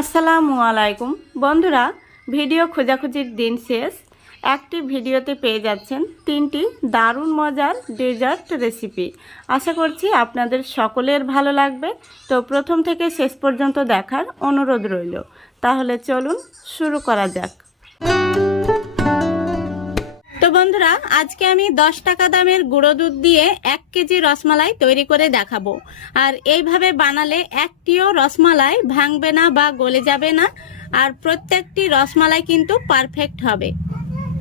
আসসালামু আলাইকুম। বন্ধুরা, ভিডিও খোঁজাখুঁজির দিন শেষ। একটি ভিডিওতে পেয়ে যাচ্ছেন তিনটি দারুণ মজার ডেজার্ট রেসিপি আশা করছি আপনাদের সকলের ভালো লাগবে। তো প্রথম থেকে শেষ পর্যন্ত দেখার অনুরোধ রইল। তাহলে চলুন শুরু করা যাক। তো বন্ধুরা, আজকে আমি দশ টাকা দামের গুঁড়ো দুধ দিয়ে এক কেজি রসমালাই তৈরি করে দেখাবো। আর এইভাবে বানালে একটিও রসমালাই ভাঙবে না বা গলে যাবে না, আর প্রত্যেকটি রসমালাই কিন্তু পারফেক্ট হবে।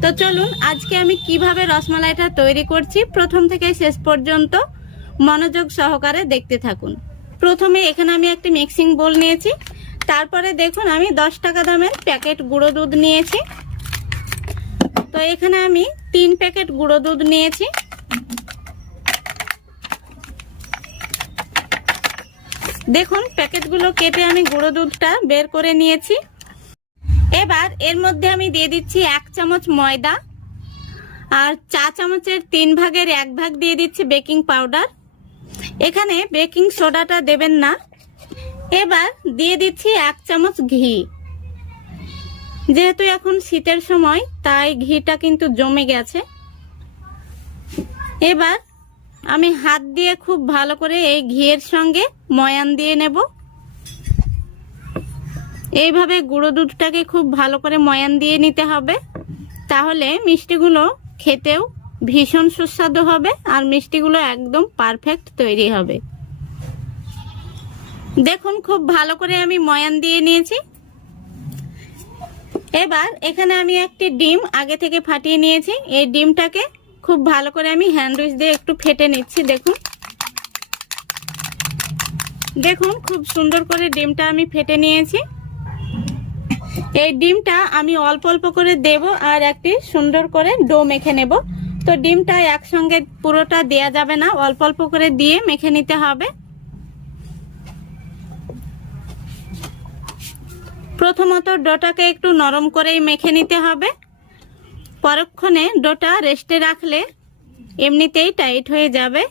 তো চলুন, আজকে আমি কীভাবে রসমালাইটা তৈরি করছি প্রথম থেকে শেষ পর্যন্ত মনোযোগ সহকারে দেখতে থাকুন। প্রথমে এখানে আমি একটি মিক্সিং বোল নিয়েছি। তারপরে দেখুন, আমি দশ টাকা দামের প্যাকেট গুঁড়ো দুধ নিয়েছি। এখানে আমি তিন প্যাকেট গুঁড়ো দুধ নিয়েছি। দেখুন, প্যাকেটগুলো কেটে আমি গুঁড়ো দুধটা বের করে নিয়েছি। এবার এর মধ্যে আমি দিয়ে দিচ্ছি এক চামচ ময়দা আর চা চামচের তিন ভাগের এক ভাগ দিয়ে দিচ্ছি বেকিং পাউডার। এখানে বেকিং সোডাটা দেবেন না। এবার দিয়ে দিচ্ছি এক চামচ ঘি। যেহেতু এখন শীতের সময়, তাই ঘিটা কিন্তু জমে গেছে। এবার আমি হাত দিয়ে খুব ভালো করে এই ঘিয়ের সঙ্গে ময়ান দিয়ে নেব। এইভাবে গুঁড়ো দুধটাকে খুব ভালো করে ময়ান দিয়ে নিতে হবে। তাহলে মিষ্টিগুলো খেতেও ভীষণ সুস্বাদু হবে আর মিষ্টিগুলো একদম পারফেক্ট তৈরি হবে। দেখুন, খুব ভালো করে আমি ময়ান দিয়ে নিয়েছি। এবার এখানে আমি একটি ডিম আগে থেকে ফাটিয়ে নিয়েছি। এই ডিমটাকে খুব ভালো করে আমি হ্যান্ডউইচ দিয়ে একটু ফেটে নিচ্ছি, দেখুন। দেখুন, খুব সুন্দর করে ডিমটা আমি ফেটে নিয়েছি। এই ডিমটা আমি অল্প অল্প করে দেব আর একটি সুন্দর করে ডো মেখে নেব। তো ডিমটা একসঙ্গে পুরোটা দেয়া যাবে না, অল্প অল্প করে দিয়ে মেখে নিতে হবে। প্রথমত ডোটাকে একটু নরম করেই মেখে নিতে হবে। পরক্ষণে ডোটা রেস্টে রাখলে এমনিতেই টাইট হয়ে যাবে।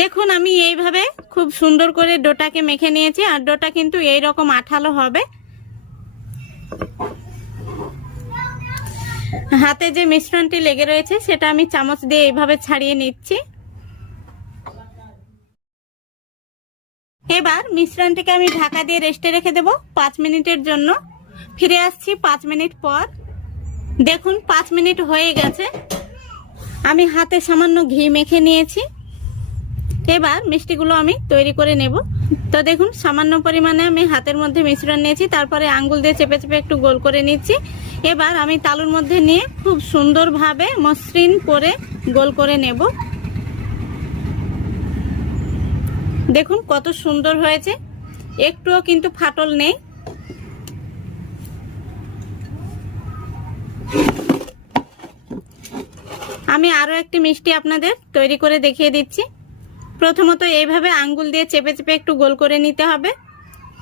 দেখুন, আমি এইভাবে খুব সুন্দর করে ডোটাকে মেখে নিয়েছি, আর ডোটা কিন্তু এই রকম আঠালো হবে। হাতে যে মিশ্রণটি লেগে রয়েছে, সেটা আমি চামচ দিয়ে এইভাবে ছাড়িয়ে নিচ্ছি। এবার মিশ্রণটিকে আমি ঢাকা দিয়ে রেস্টে রেখে দেব পাঁচ মিনিটের জন্য। ফিরে আসছি পাঁচ মিনিট পর। দেখুন, পাঁচ মিনিট হয়ে গেছে। আমি হাতে সামান্য ঘি মেখে নিয়েছি। এবার মিষ্টিগুলো আমি তৈরি করে নেব। তো দেখুন, সামান্য পরিমাণে আমি হাতের মধ্যে মিশ্রণ নিয়েছি, তারপরে আঙ্গুল দিয়ে চেপে চেপে একটু গোল করে নিচ্ছি। এবার আমি তালুর মধ্যে নিয়ে খুব সুন্দরভাবে মসৃণ করে গোল করে নেব। দেখুন কত সুন্দর হয়েছে। একটুও কিন্তু ফাটল নেই। আমি আরও একটি মিষ্টি আপনাদের তৈরি করে দেখিয়ে দিচ্ছি। প্রথমত এইভাবে আঙ্গুল দিয়ে চেপে চেপে একটু গোল করে নিতে হবে।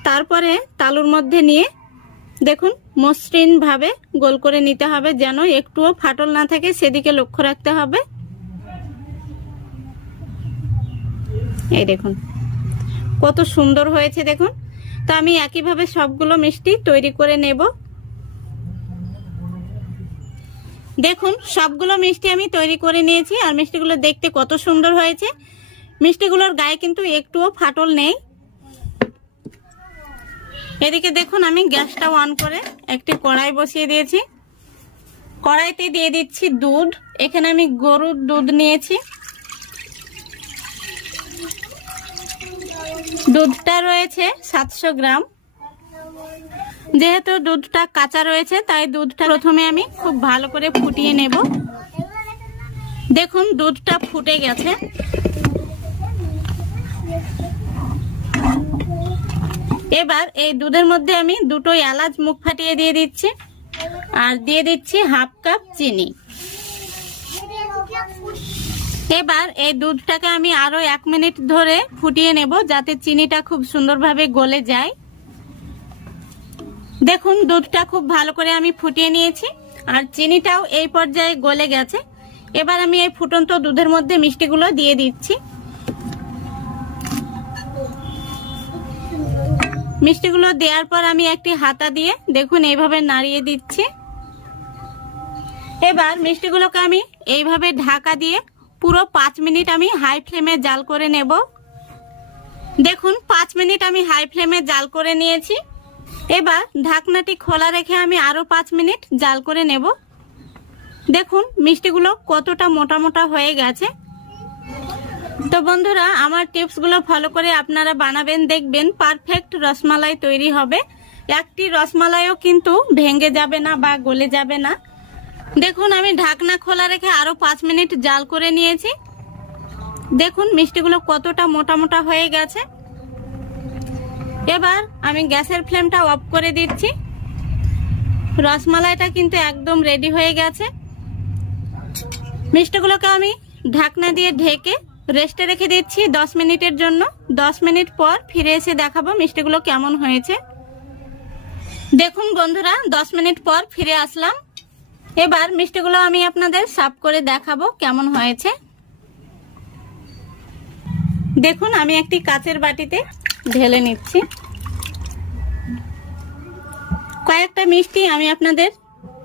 তারপরে তালুর মধ্যে নিয়ে দেখুন মসৃণ ভাবে গোল করে নিতে হবে যেন একটুও ফাটল না থাকে, সেদিকে লক্ষ্য রাখতে হবে। এই দেখুন। কত সুন্দর হয়েছে দেখুন। তো আমি একইভাবে সবগুলো মিষ্টি তৈরি করে নেব। দেখুন, সবগুলো মিষ্টি আমি তৈরি করে নিয়েছি আর মিষ্টিগুলো দেখতে কত সুন্দর হয়েছে। মিষ্টিগুলোর গায়ে কিন্তু একটুও ফাটল নেই। এদিকে দেখুন, আমি গ্যাসটা অন করে একটি কড়াই বসিয়ে দিয়েছি। কড়াইতে দিয়ে দিচ্ছি দুধ। এখানে আমি গরুর দুধ নিয়েছি। দুধটা রয়েছে সাতশো গ্রাম। যেহেতু দুধটা কাঁচা রয়েছে, তাই দুধটা প্রথমে আমি খুব ভালো করে ফুটিয়ে নেব। দেখুন, দুধটা ফুটে গেছে। এবার এই দুধের মধ্যে আমি দুটো এলাচ মুখ ফাটিয়ে দিয়ে দিচ্ছি। আর দিয়ে দিচ্ছি হাফ কাপ চিনি। এবার এই দুধটাকে আমি আরও এক মিনিট ধরে ফুটিয়ে নেব যাতে চিনিটা খুব সুন্দরভাবে গলে যায়। দেখুন, দুধটা খুব ভালো করে আমি ফুটিয়ে নিয়েছি আর চিনিটাও এই পর্যায়ে গলে গেছে। এবার আমি এই ফুটন্ত দুধের মধ্যে মিষ্টিগুলো দিয়ে দিচ্ছি। মিষ্টিগুলো দেওয়ার পর আমি একটি হাতা দিয়ে দেখুন, এইভাবে নাড়িয়ে দিচ্ছি। এবার মিষ্টিগুলোকে আমি এইভাবে ঢাকা দিয়ে পুরো পাঁচ মিনিট আমি হাই ফ্লেমে জাল করে নেব। দেখুন, পাঁচ মিনিট আমি হাই ফ্লেমে জাল করে নিয়েছি। এবার ঢাকনাটি খোলা রেখে আমি আরও পাঁচ মিনিট জাল করে নেব। দেখুন, মিষ্টিগুলো কতটা মোটা মোটা হয়ে গেছে। তো বন্ধুরা, আমার টিপসগুলো ফলো করে আপনারা বানাবেন, দেখবেন পারফেক্ট রসমালাই তৈরি হবে। একটি রসমালাইও কিন্তু ভেঙে যাবে না বা গলে যাবে না। দেখুন, আমি ঢাকনা খোলা রেখে আরও পাঁচ মিনিট জাল করে নিয়েছি। দেখুন, মিষ্টিগুলো কতটা মোটা মোটা হয়ে গেছে। এবার আমি গ্যাসের ফ্লেমটা অফ করে দিচ্ছি। রসমালাইটা কিন্তু একদম রেডি হয়ে গেছে। মিষ্টিগুলোকে আমি ঢাকনা দিয়ে ঢেকে রেস্টে রেখে দিচ্ছি দশ মিনিটের জন্য। দশ মিনিট পর ফিরে এসে দেখাবো মিষ্টিগুলো কেমন হয়েছে। দেখুন বন্ধুরা, দশ মিনিট পর ফিরে আসলাম। এবার মিষ্টিগুলো আমি আপনাদের সাফ করে দেখাবো কেমন হয়েছে। দেখুন, আমি একটি কাচের বাটিতে ঢেলে নিচ্ছি। কয়েকটা মিষ্টি আমি আপনাদের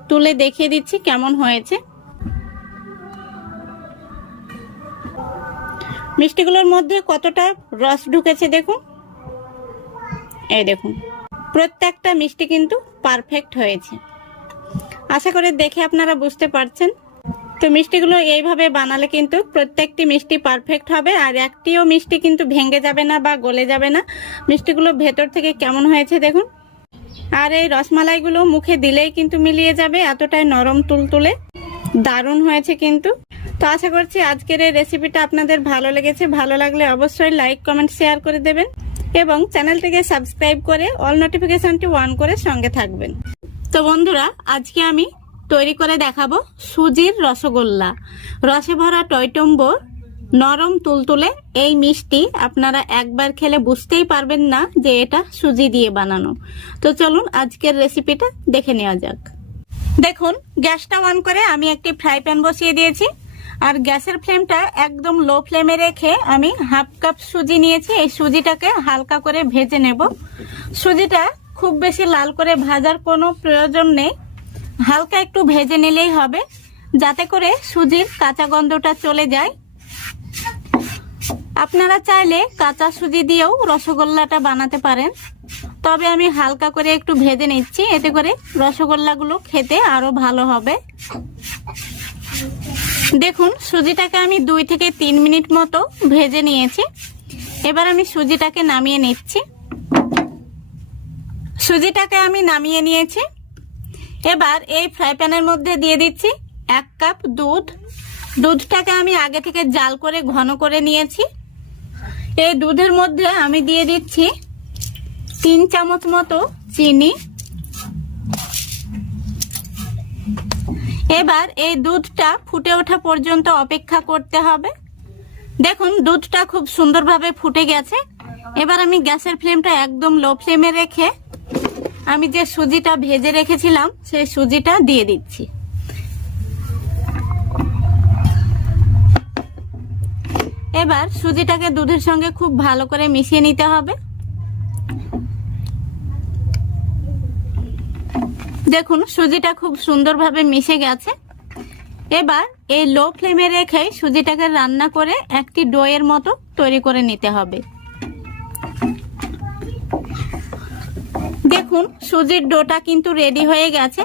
তুলে দেখিয়ে দিচ্ছি কেমন হয়েছে। মিষ্টিগুলোর মধ্যে কতটা রস ঢুকেছে দেখুন। এই দেখুন, প্রত্যেকটা মিষ্টি কিন্তু পারফেক্ট হয়েছে। আশা করে দেখে আপনারা বুঝতে পারছেন। তো মিষ্টিগুলো এইভাবে বানালে কিন্তু প্রত্যেকটি মিষ্টি পারফেক্ট হবে আর একটিও মিষ্টি কিন্তু ভেঙে যাবে না বা গলে যাবে না। মিষ্টিগুলো ভেতর থেকে কেমন হয়েছে দেখুন। আর এই রসমালাইগুলো মুখে দিলেই কিন্তু মিলিয়ে যাবে, এতটাই নরম তুলতুলে। দারুণ হয়েছে কিন্তু। তো আশা করছি আজকের এই রেসিপিটা আপনাদের ভালো লেগেছে। ভালো লাগলে অবশ্যই লাইক কমেন্ট শেয়ার করে দেবেন এবং চ্যানেলটিকে সাবস্ক্রাইব করে অল নোটিফিকেশনটি অন করে সঙ্গে থাকবেন। তো বন্ধুরা, আজকে আমি তৈরি করে দেখাবো সুজির রসগোল্লা। রসে ভরা টয়টম্বর নরম তুলতুলে এই মিষ্টি আপনারা একবার খেলে বুঝতেই পারবেন না যে এটা সুজি দিয়ে বানানো। তো চলুন আজকের রেসিপিটা দেখে নেওয়া যাক। দেখুন, গ্যাসটা অন করে আমি একটি ফ্রাই প্যান বসিয়ে দিয়েছি। আর গ্যাসের ফ্লেমটা একদম লো ফ্লেমে রেখে আমি হাফ কাপ সুজি নিয়েছি। এই সুজিটাকে হালকা করে ভেজে নেব। সুজিটা খুব বেশি লাল করে ভাজার কোনো প্রয়োজন নেই। হালকা একটু ভেজে নিলেই হবে, যাতে করে সুজির কাঁচা গন্ধটা চলে যায়। আপনারা চাইলে কাঁচা সুজি দিয়েও রসগোল্লাটা বানাতে পারেন। তবে আমি হালকা করে একটু ভেজে নিচ্ছি, এতে করে রসগোল্লাগুলো খেতে আরও ভালো হবে। দেখুন, সুজিটাকে আমি দুই থেকে তিন মিনিট মতো ভেজে নিয়েছি। এবার আমি সুজিটাকে নামিয়ে নিচ্ছি। সুজিটাকে আমি নামিয়ে নিয়েছি। এবার এই ফ্রাই প্যানের মধ্যে দিয়ে দিচ্ছি এক কাপ দুধ। দুধটাকে আমি আগে থেকে জাল করে ঘন করে নিয়েছি। এই দুধের মধ্যে আমি দিয়ে দিচ্ছি তিন চামচ মতো চিনি। এবার এই দুধটা ফুটে ওঠা পর্যন্ত অপেক্ষা করতে হবে। দেখুন, দুধটা খুব সুন্দরভাবে ফুটে গেছে। এবার আমি গ্যাসের ফ্লেমটা একদম লো ফ্লেমে রেখে আমি যে সুজিটা ভেজে রেখেছিলাম, সেই সুজিটা দিয়ে দিচ্ছি। এবার সুজিটাকে দুধের সঙ্গে খুব ভালো করে মিশিয়ে নিতে হবে। দেখুন, সুজিটা খুব সুন্দরভাবে মিশে গেছে। এবার এই লো ফ্লেমে রেখে সুজিটাকে রান্না করে একটি ডোয়ের মতো তৈরি করে নিতে হবে। দেখুন, সুজির ডোটা কিন্তু রেডি হয়ে গেছে।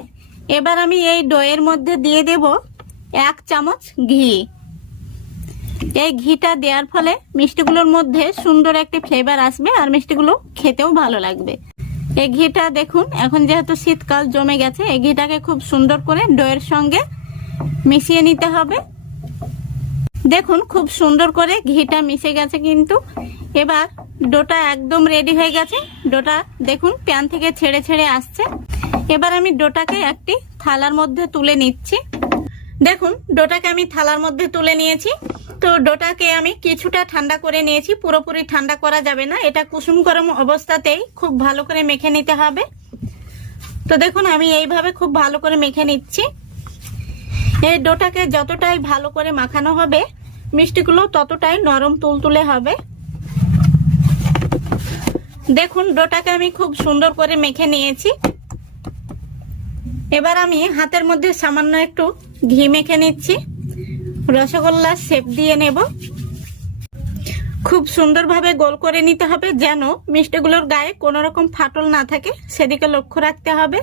এবার আমি এই ডোয়ের মধ্যে দিয়ে দেব এক চামচ ঘি। এই ঘিটা দেওয়ার ফলে মিষ্টিগুলোর মধ্যে সুন্দর একটি ফ্লেভার আসবে আর মিষ্টিগুলো খেতেও ভালো লাগবে। এই ঘিটা দেখুন, এখন যেহেতু শীতকাল জমে গেছে, এই ঘিটাকে খুব সুন্দর করে ডোয়ের সঙ্গে মিশিয়ে নিতে হবে। দেখুন, খুব সুন্দর করে ঘিটা মিশে গেছে কিন্তু। এবার ডোটা একদম রেডি হয়ে গেছে। ডোটা দেখুন, প্যান থেকে ছেড়ে ছেড়ে আসছে। এবার আমি ডোটাকে একটি থালার মধ্যে তুলে নিচ্ছি। দেখুন, ডোটাকে আমি থালার মধ্যে তুলে নিয়েছি। তো ডোটাকে আমি কিছুটা ঠান্ডা করে নিয়েছি। পুরোপুরি ঠান্ডা করা যাবে না। এটা কুসুম গরম অবস্থাতেই খুব ভালো করে মেখে নিতে হবে। তো দেখুন, আমি এইভাবে খুব ভালো করে মেখে নিচ্ছি। এই ডোটাকে যতটাই ভালো করে মাখানো হবে, মিষ্টিগুলো ততটাই নরম তুলতুলে হবে। দেখুন, ডোটাকে আমি খুব সুন্দর করে মেখে নিয়েছি। এবার আমি হাতের মধ্যে সামান্য একটু ঘি মেখে নিচ্ছি। রসগোল্লা শেপ দিয়ে নেব। খুব সুন্দরভাবে গোল করে নিতে হবে যেন মিষ্টিগুলোর গায়ে কোনো রকম ফাটল না থাকে, সেদিকে লক্ষ্য রাখতে হবে।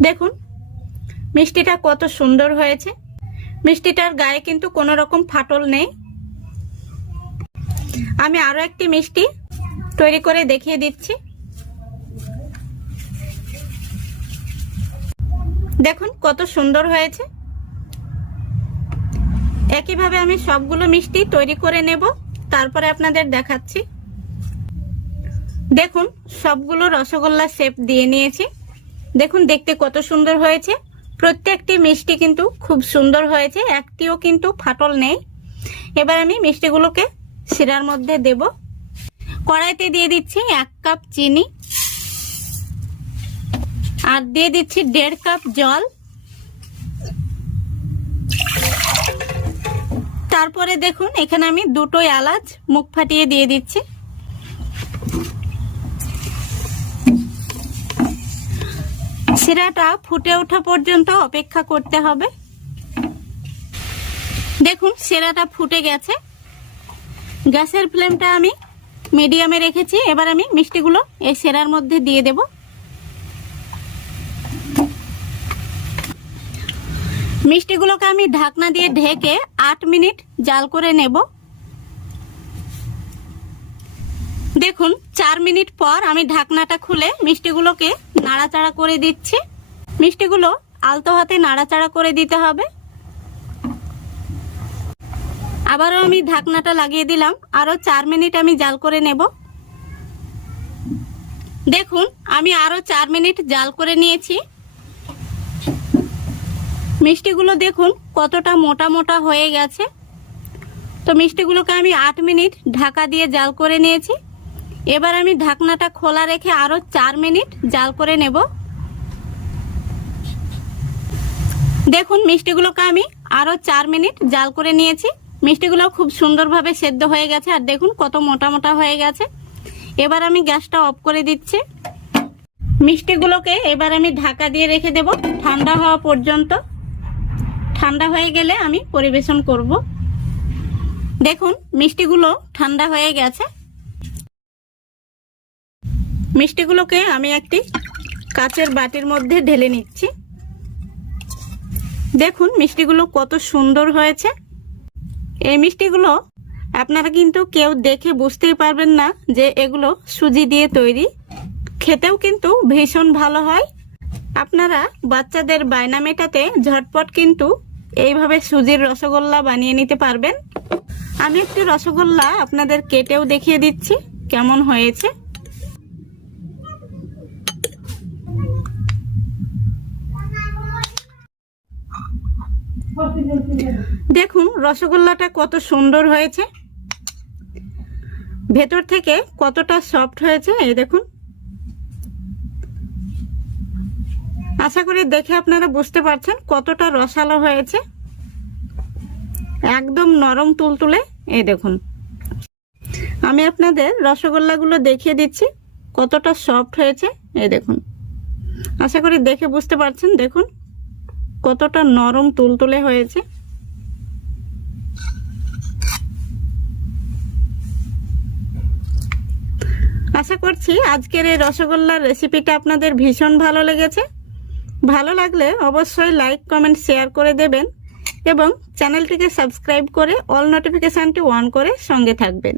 দেখুন মিষ্টিটা কত সুন্দর হয়েছে। মিষ্টিটার গায়ে কিন্তু কোনো রকম ফাটল নেই। আমি আরও একটি মিষ্টি তৈরি করে দেখিয়ে দিচ্ছি। দেখুন কত সুন্দর হয়েছে। একইভাবে আমি সবগুলো মিষ্টি তৈরি করে নেব, তারপরে আপনাদের দেখাচ্ছি। দেখুন, সবগুলো রসগোল্লা শেপ দিয়ে নিয়েছি। দেখুন দেখতে কত সুন্দর হয়েছে। প্রত্যেকটি মিষ্টি কিন্তু খুব সুন্দর হয়েছে, একটিও কিন্তু ফাটল নেই। এবার আমি মিষ্টিগুলোকে শিরার মধ্যে দেব। কড়াইতে দিয়ে দিচ্ছি এক কাপ চিনি আর দিয়ে দিচ্ছি দেড় কাপ জল। তারপরে দেখুন, এখানে আমি দুটো এলাচ মুখ ফাটিয়ে দিয়ে দিচ্ছি। শিরাটা ফুটে ওঠা পর্যন্ত অপেক্ষা করতে হবে। দেখুন শিরাটা ফুটে গেছে। গ্যাসের ফ্লেমটা আমি মিডিয়ামে রেখেছি। এবার আমি মিষ্টিগুলো এই সেরার মধ্যে দিয়ে দেব। মিষ্টিগুলোকে আমি ঢাকনা দিয়ে ঢেকে আট মিনিট জাল করে নেব। দেখুন, চার মিনিট পর আমি ঢাকনাটা খুলে মিষ্টিগুলোকে নাড়াচাড়া করে দিচ্ছি। মিষ্টিগুলো আলতো হাতে নাড়াচাড়া করে দিতে হবে। আবারও আমি ঢাকনাটা লাগিয়ে দিলাম। আরও চার মিনিট আমি জাল করে নেব। দেখুন, আমি আরও চার মিনিট জাল করে নিয়েছি। মিষ্টিগুলো দেখুন, কতটা মোটা মোটা হয়ে গেছে। তো মিষ্টিগুলোকে আমি আট মিনিট ঢাকা দিয়ে জাল করে নিয়েছি। এবার আমি ঢাকনাটা খোলা রেখে আরও চার মিনিট জাল করে নেব। দেখুন, মিষ্টিগুলোকে আমি আরও চার মিনিট জাল করে নিয়েছি। মিষ্টিগুলো খুব সুন্দরভাবে সেদ্ধ হয়ে গেছে, আর দেখুন কত মোটা মোটা হয়ে গেছে। এবার আমি গ্যাসটা অফ করে দিচ্ছি। মিষ্টিগুলোকে এবার আমি ঢাকা দিয়ে রেখে দেব, ঠান্ডা হওয়া পর্যন্ত। ঠান্ডা হয়ে গেলে আমি পরিবেশন করব। দেখুন, মিষ্টিগুলো ঠান্ডা হয়ে গেছে। মিষ্টিগুলোকে আমি একটি কাচের বাটির মধ্যে ঢেলে নিচ্ছি। দেখুন মিষ্টিগুলো কত সুন্দর হয়েছে। এই মিষ্টিগুলো আপনারা কিন্তু কেউ দেখে বুঝতেই পারবেন না যে এগুলো সুজি দিয়ে তৈরি। খেতেও কিন্তু ভীষণ ভালো হয়। আপনারা বাচ্চাদের বায়না মেটাতে ঝটপট কিন্তু এইভাবে সুজির রসগোল্লা বানিয়ে নিতে পারবেন। আমি একটি রসগোল্লা আপনাদের কেটেও দেখিয়ে দিচ্ছি, কেমন হয়েছে। দেখুন, রসগোল্লাটা কত সুন্দর হয়েছে। ভেতর থেকে কতটা সফট হয়েছে, এই দেখুন। আশা করি দেখে আপনারা বুঝতে পারছেন কতটা রসালো হয়েছে। একদম নরম তুলতুলে, এই দেখুন। আমি আপনাদের রসগোল্লাগুলো দেখিয়ে দিচ্ছি, কতটা সফট হয়েছে, এই দেখুন। আশা করি দেখে বুঝতে পারছেন, দেখুন। কতটা নরম তুলতুলে হয়েছে? আশা করছি আজকের এই রসগোল্লার রেসিপিটা আপনাদের ভীষণ ভালো লেগেছে। ভালো লাগলে অবশ্যই লাইক কমেন্ট শেয়ার করে দেবেন এবং চ্যানেলটিকে সাবস্ক্রাইব করে অল নোটিফিকেশনটি অন করে সঙ্গে থাকবেন।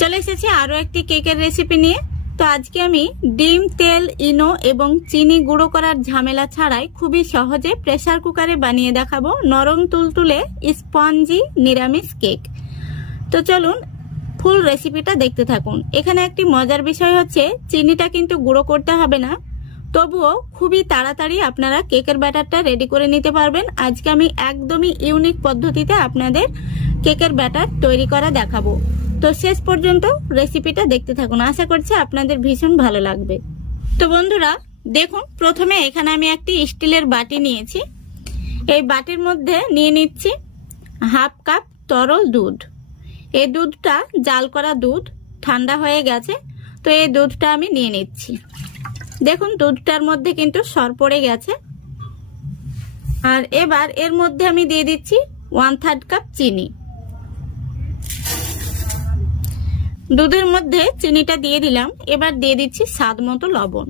চলে এসেছি আরও একটি কেকের রেসিপি নিয়ে। তো আজকে আমি ডিম, তেল, ইনো এবং চিনি গুঁড়ো করার ঝামেলা ছাড়াই খুবই সহজে প্রেসার কুকারে বানিয়ে দেখাবো নরম তুলতুলে স্পঞ্জি নিরামিষ কেক। তো চলুন ফুল রেসিপিটা দেখতে থাকুন। এখানে একটি মজার বিষয় হচ্ছে, চিনিটা কিন্তু গুঁড়ো করতে হবে না। তবুও খুবই তাড়াতাড়ি আপনারা কেকের ব্যাটারটা রেডি করে নিতে পারবেন। আজকে আমি একদমই ইউনিক পদ্ধতিতে আপনাদের কেকের ব্যাটার তৈরি করা দেখাবো। তো শেষ পর্যন্ত রেসিপিটা দেখতে থাকুন। আশা করছি আপনাদের ভীষণ ভালো লাগবে। তো বন্ধুরা, দেখুন, প্রথমে এখানে আমি একটি স্টিলের বাটি নিয়েছি। এই বাটির মধ্যে নিয়ে নিচ্ছি হাফ কাপ তরল দুধ। এই দুধটা জাল করা দুধ, ঠান্ডা হয়ে গেছে, তো এই দুধটা আমি নিয়ে নিচ্ছি। দেখুন, দুধটার মধ্যে কিন্তু সর পড়ে গেছে। আর এবার এর মধ্যে আমি দিয়ে দিচ্ছি ওয়ান থার্ড কাপ চিনি। দুধের মধ্যে চিনিটা দিয়ে দিলাম। এবার দিয়ে দিচ্ছি স্বাদ মতো লবণ।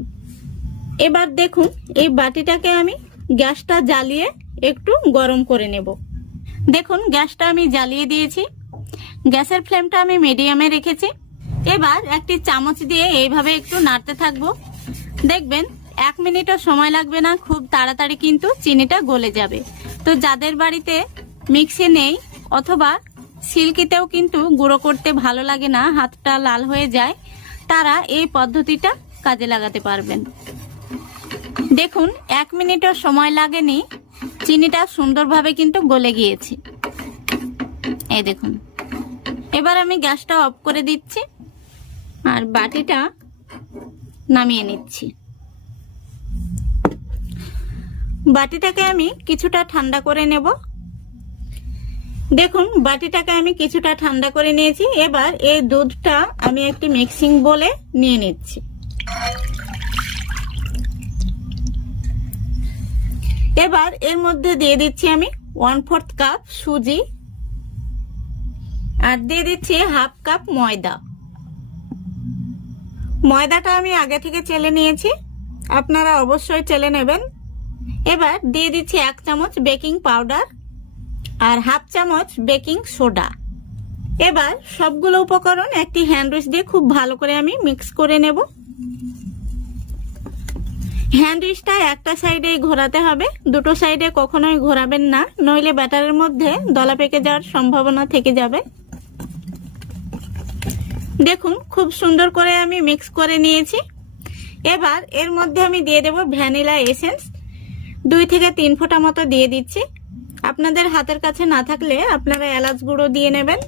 এবার দেখুন, এই বাটিটাকে আমি গ্যাসটা জ্বালিয়ে একটু গরম করে নেব। দেখুন, গ্যাসটা আমি জ্বালিয়ে দিয়েছি। গ্যাসের ফ্লেমটা আমি মিডিয়ামে রেখেছি। এবার একটি চামচ দিয়ে এইভাবে একটু নাড়তে থাকব। দেখবেন, এক মিনিটও সময় লাগবে না, খুব তাড়াতাড়ি কিন্তু চিনিটা গলে যাবে। তো যাদের বাড়িতে মিক্সি নেই অথবা সিল্কিতেও কিন্তু গুঁড়ো করতে ভালো লাগে না, হাতটা লাল হয়ে যায়। তারা এই পদ্ধতিটা কাজে লাগাতে পারবেন। দেখুন, এক মিনিটও সময় লাগেনি। চিনিটা সুন্দরভাবে কিন্তু গলে গিয়েছে। এই দেখুন। এবার আমি গ্যাসটা অফ করে দিচ্ছি আর বাটিটা নামিয়ে নিচ্ছি। বাটিটাকে আমি কিছুটা ঠান্ডা করে নেব। দেখুন, বাটিটাকে আমি কিছুটা ঠান্ডা করে নিয়েছি। এবার এই দুধটা আমি একটি মিক্সিং বলে নিয়ে নিচ্ছি। এবার এর মধ্যে দিয়ে দিচ্ছি আমি ওয়ান ফোর্থ কাপ সুজি আর দিয়ে দিচ্ছি হাফ কাপ ময়দা। ময়দাটা আমি আগে থেকে চেলে নিয়েছি। আপনারা অবশ্যই চেলে নেবেন। এবার দিয়ে দিচ্ছি এক চামচ বেকিং পাউডার। আর হাফ চামচ বেকিং সোডা। এবার সবগুলো উপকরণ একটি হ্যান্ড উইচ দিয়ে খুব ভালো করে আমি মিক্স করে নেব। হ্যান্ড উইচটা একটা সাইডে ঘোরাতে হবে, দুটো সাইডে কখনোই ঘোরাবেন না, নইলে ব্যাটারের মধ্যে দলা পেকে যাওয়ার সম্ভাবনা থেকে যাবে। দেখুন, খুব সুন্দর করে আমি মিক্স করে নিয়েছি। এবার এর মধ্যে আমি দিয়ে দেব ভ্যানিলা এসেন্স। দুই থেকে তিন ফোঁটা মতো দিয়ে দিচ্ছি। আপনাদের হাতের কাছে না থাকলে আপনারা এলাচ গুঁড়ো দিয়ে নেবেন।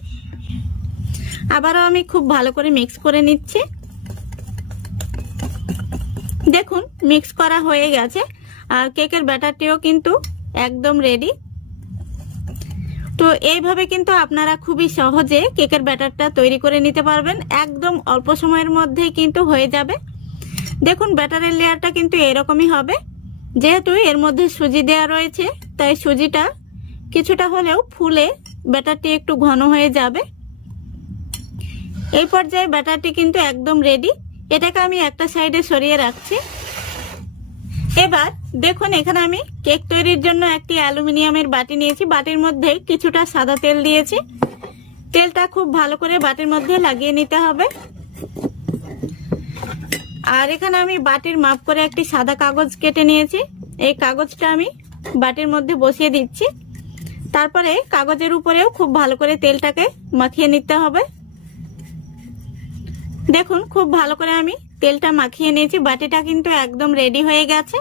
আবারও আমি খুব ভালো করে মিক্স করে নিচ্ছি। দেখুন, মিক্স করা হয়ে গেছে। আর কেকের ব্যাটারটিও কিন্তু একদম রেডি তো এইভাবে কিন্তু আপনারা খুবই সহজে কেকের ব্যাটারটা তৈরি করে নিতে পারবেন। একদম অল্প সময়ের মধ্যেই কিন্তু হয়ে যাবে। দেখুন, ব্যাটারের লেয়ারটা কিন্তু এরকমই হবে। যেহেতু এর মধ্যে সুজি দেওয়া রয়েছে, তাই সুজিটা কিছুটা হলেও ফুলে ব্যাটারটি একটু ঘন হয়ে যাবে। এই পর্যায়ে ব্যাটারটি কিন্তু একদম রেডি এটাকে আমি একটা সাইডে সরিয়ে রাখছি। এবার দেখুন, এখানে আমি কেক তৈরির জন্য একটি অ্যালুমিনিয়ামের বাটি নিয়েছি। বাটির মধ্যে কিছুটা সাদা তেল দিয়েছি। তেলটা খুব ভালো করে বাটির মধ্যে লাগিয়ে নিতে হবে। আর এখানে আমি বাটির মাপ করে একটি সাদা কাগজ কেটে নিয়েছি। এই কাগজটা আমি বাটির মধ্যে বসিয়ে দিচ্ছি। তারপরে কাগজের উপরেও খুব ভালো করে তেলটাকে মাখিয়ে নিতে হবে। দেখুন, খুব ভালো করে আমি তেলটা মাখিয়ে নিয়েছি, বাটিটা কিন্তু একদম রেডি হয়ে গেছে।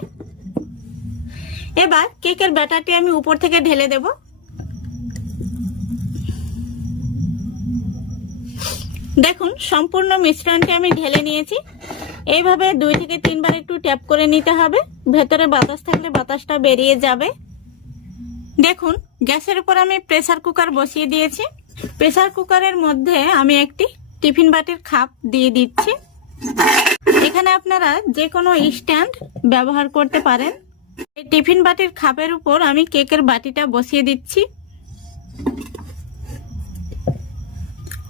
এবার কেকের ব্যাটারটি আমি উপর থেকে ঢেলে দেব। দেখুন, সম্পূর্ণ মিশ্রণটি আমি ঢেলে নিয়েছি। এইভাবে দুই থেকে তিনবার একটু ট্যাপ করে নিতে হবে। ভেতরে বাতাস থাকলে বাতাসটা বেরিয়ে যাবে। দেখুন গ্যাসের উপর আমি প্রেসার কুকার বসিয়ে দিয়েছি। প্রেসার কুকারের মধ্যে আমি একটি টিফিন বাটির খাপ দিয়ে দিচ্ছি। এখানে আপনারা যে কোনো স্ট্যান্ড ব্যবহার করতে পারেন। এই টিফিন বাটির খাপের উপর আমি কেকের বাটিটা বসিয়ে দিচ্ছি।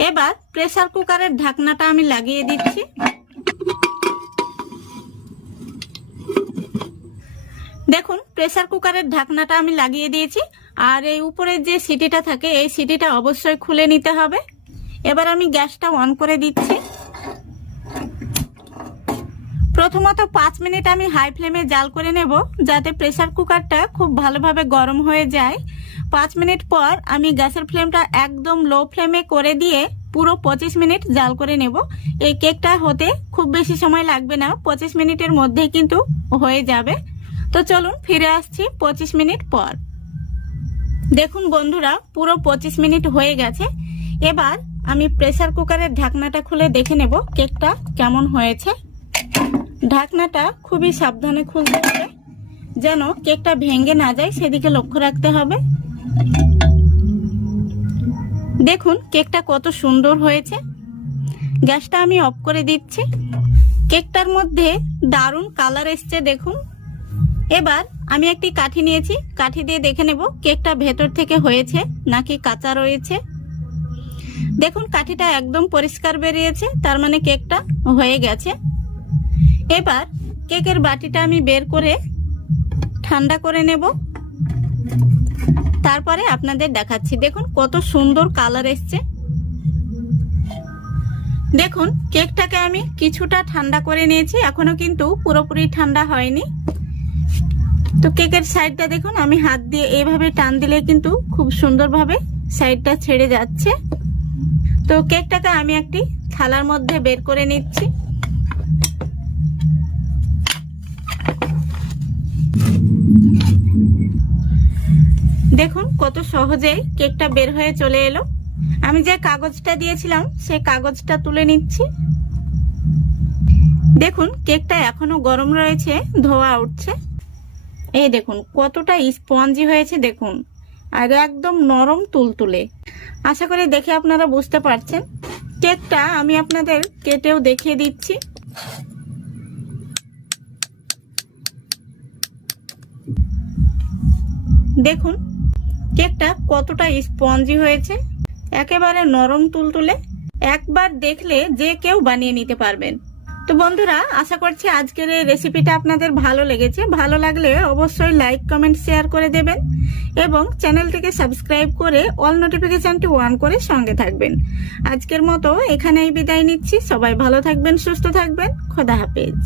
এবার প্রেসার কুকারের ঢাকনাটা আমি লাগিয়ে দিচ্ছি। দেখুন প্রেসার কুকারের ঢাকনাটা আমি লাগিয়ে দিয়েছি। আর এই উপরের যে সিটিটা থাকে, এই সিটিটা অবশ্যই খুলে নিতে হবে। এবার আমি গ্যাসটা অন করে দিচ্ছি। প্রথমত পাঁচ মিনিট আমি হাই ফ্লেমে জাল করে নেব, যাতে প্রেসার কুকারটা খুব ভালোভাবে গরম হয়ে যায়। পাঁচ মিনিট পর আমি গ্যাসের ফ্লেমটা একদম লো ফ্লেমে করে দিয়ে পুরো পঁচিশ মিনিট জাল করে নেব। এই কেকটা হতে খুব বেশি সময় লাগবে না, পঁচিশ মিনিটের মধ্যেই কিন্তু হয়ে যাবে। তো চলুন ফিরে আসছি পঁচিশ মিনিট পর। দেখুন বন্ধুরা, পুরো পঁচিশ মিনিট হয়ে গেছে। এবার আমি প্রেসার কুকারের ঢাকনাটা খুলে দেখে নেব কেকটা কেমন হয়েছে। ঢাকনাটা খুবই সাবধানে খুলতে হবে, যেন কেকটা ভেঙে না যায়, সেদিকে লক্ষ্য রাখতে হবে। দেখুন কেকটা কত সুন্দর হয়েছে। গ্যাসটা আমি অফ করে দিচ্ছি। কেকটার মধ্যে দারুণ কালার এসছে, দেখুন। এবার আমি একটি কাঠি নিয়েছি। কাঠি দিয়ে দেখে নেব কেকটা ভেতর থেকে হয়েছে নাকি কাঁচা রয়েছে। দেখুন, কাঠিটা একদম পরিষ্কার বেরিয়েছে, তার মানে কেকটা হয়ে গেছে। এবার কেকের বাটিটা আমি বের করে ঠান্ডা করে নেব। তারপরে আপনাদের দেখাচ্ছি। দেখুন, কত সুন্দর কালার এসছে। দেখুন, কেকটাকে আমি কিছুটা ঠান্ডা করে নিয়েছি, এখনও কিন্তু পুরোপুরি ঠান্ডা হয়নি। তো কেকের সাইডটা দেখুন, আমি হাত দিয়ে এইভাবে টান দিলে কিন্তু খুব সুন্দরভাবে সাইডটা ছেড়ে যাচ্ছে। তো কেকটাকে আমি একটি থালার মধ্যে বের করে নিচ্ছি। দেখুন কত সহজেই কেকটা বের হয়ে চলে এলো। আমি যে কাগজটা দিয়েছিলাম, সেই কাগজটা তুলে নিচ্ছি। দেখুন, কেকটা এখনও গরম রয়েছে, ধোয়া উঠছে। এই দেখুন, কতটা স্পঞ্জি হয়েছে, দেখুন। আর একদম নরম তুলতুলে। আশা করি দেখে আপনারা বুঝতে পারছেন। কেকটা আমি আপনাদের কেটেও দেখিয়ে দিচ্ছি। দেখুন, কেকটা কতটা স্পঞ্জি হয়েছে। একেবারে নরম তুলতুলে। একবার দেখলে যে কেউ বানিয়ে নিতে পারবেন। তো বন্ধুরা, আশা করছি আজকের এই রেসিপিটা আপনাদের ভালো লেগেছে। ভালো লাগলে অবশ্যই লাইক কমেন্ট শেয়ার করে দেবেন এবং চ্যানেলটিকে সাবস্ক্রাইব করে অল নোটিফিকেশনটি অন করে সঙ্গে থাকবেন। আজকের মতো এখানেই বিদায় নিচ্ছি। সবাই ভালো থাকবেন, সুস্থ থাকবেন। খোদা হাফেজ।